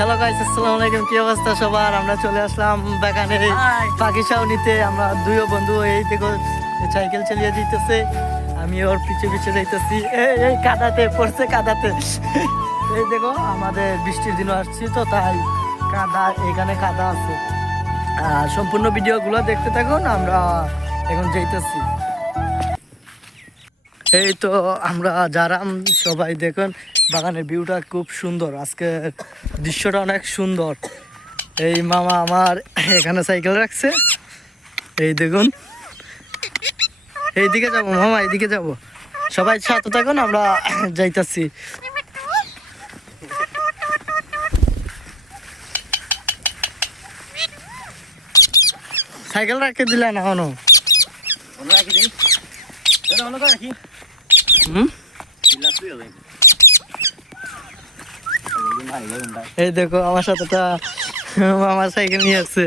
Hello guys, আসসালামু আলাইকুম। কি অবস্থা সবার? আমরা চলে আসলাম বাগানে পাখি ছাউনিতে। আমরা দুইও বন্ধু এই দেখো সাইকেল চালিয়ে যাইতেছে, আমি ওর পিছে পিছে যাইতেছি। এই কাদাতে পড়ছে, কাদাতে। এই দেখো আমাদের বৃষ্টির দিনও আসছি তো, তাই কাদা, এখানে কাদা আছে। আর সম্পূর্ণ ভিডিওগুলো দেখতে থাকুন, আমরা এখন যাইতেছি। এই তো আমরা যারা সবাই দেখুন, বাগানের ভিউটা খুব সুন্দর, আজকে দৃশ্যটা অনেক সুন্দর। এই মামা আমার এখানে সাইকেল রাখছে, এই দেখুন। এইদিকে যাব মামা, এইদিকে যাব, সবাই সাথে থাকুন, আমরা যাইতাছি। সাইকেল রাখতে দিলে না হনো এই দেখো আমার সাথে আমার সাইকেল নিয়ে আসছে।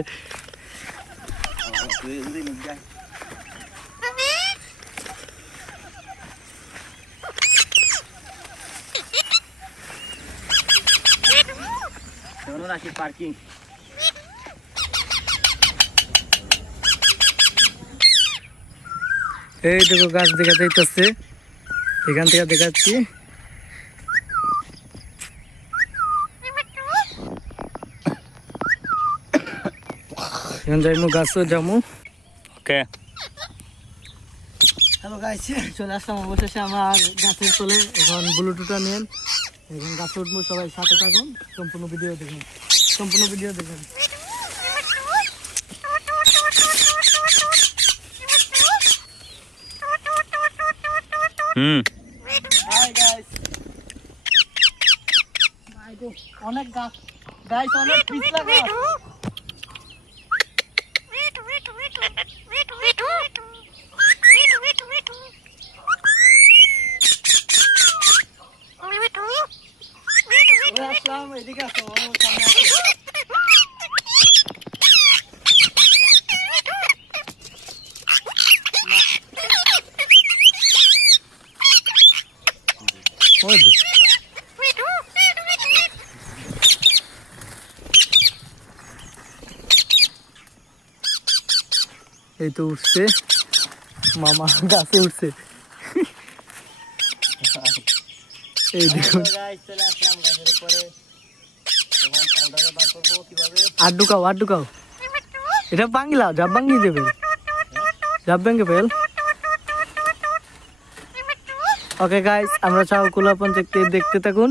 পার্কিং এই দেখো গাছ দেখা যাইতেছে, এখান থেকে দেখাচ্ছি। এখন যাইমু গাছও যামু। ওকে, হ্যালো গাইস, চলে আসলাম অবশেষে আমার গাছের তলে। এখন ব্লুটুথটা নেন, এখন গাছে উঠবো, সবাই সাথে থাকুন, সম্পূর্ণ ভিডিও দেখুন, সম্পূর্ণ ভিডিও দেখুন। হাই গাইস, অনেক গাছ গাইস, অনেক পিছলা গাছ। আসলাম এদিকে, আসো সামনে আসো। এই তো উঠছে মামা, গাছে উঠছে। এই দেখুন, আর ঢুকাও, এটা বাংলা জাব ভাঙ্গি দেবে, জাব ভেঙে ফেল। ওকে গাইস, আমরা চাউকুলা পঞ্চায়েত দেখতে থাকুন।